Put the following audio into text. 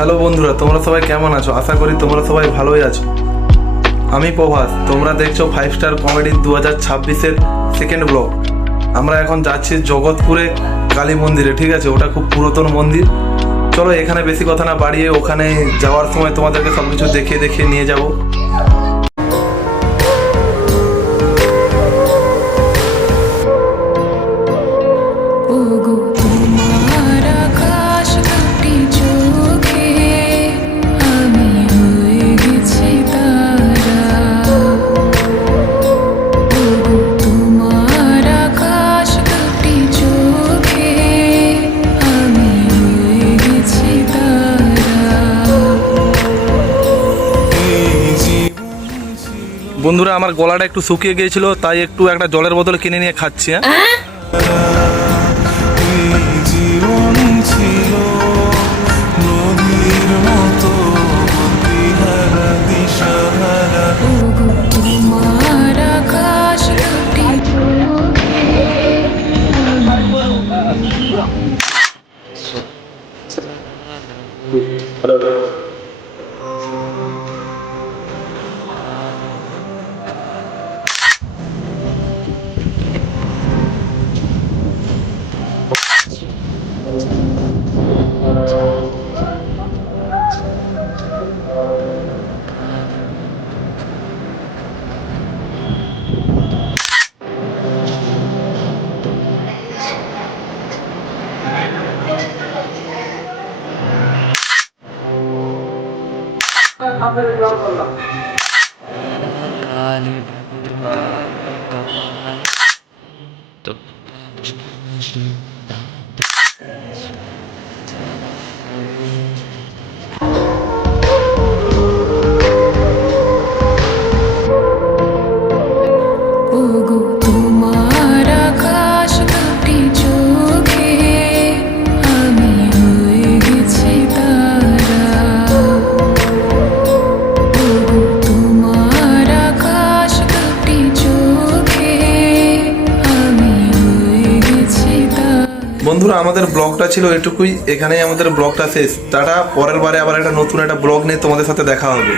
Hello বন্ধুরা, তোমরা সবাই কেমন আছো? আশা করি তোমরা সবাই ভালোই আছো। আমি প্রভাস, তোমরা দেখছো 5 স্টার কমেডি 2026-এর সেকেন্ড ব্লগ। আমরা এখন যাচ্ছি জগৎপুরে কালী মন্দিরে, ঠিক আছে? ওটা খুব পুরাতন মন্দির। চলো এখানে বেশি কথা না বাড়িয়ে ওখানে যাওয়ার সময় তোমাদেরকে সব কিছু দেখিয়ে নিয়ে যাবো। বন্ধুরা, আমার গলাটা একটু শুকিয়ে গিয়েছিল, তাই একটু একটা জলের বোতল কিনে নিয়ে খাচ্ছি। বন্ধুরা, আমাদের ব্লগটা ছিল এটুকুই। এখানেই আমাদের ব্লগটা শেষ। টাটা। পরের বারে আবার একটা নতুন একটা ব্লগ নিয়ে তোমাদের সাথে দেখা হবে।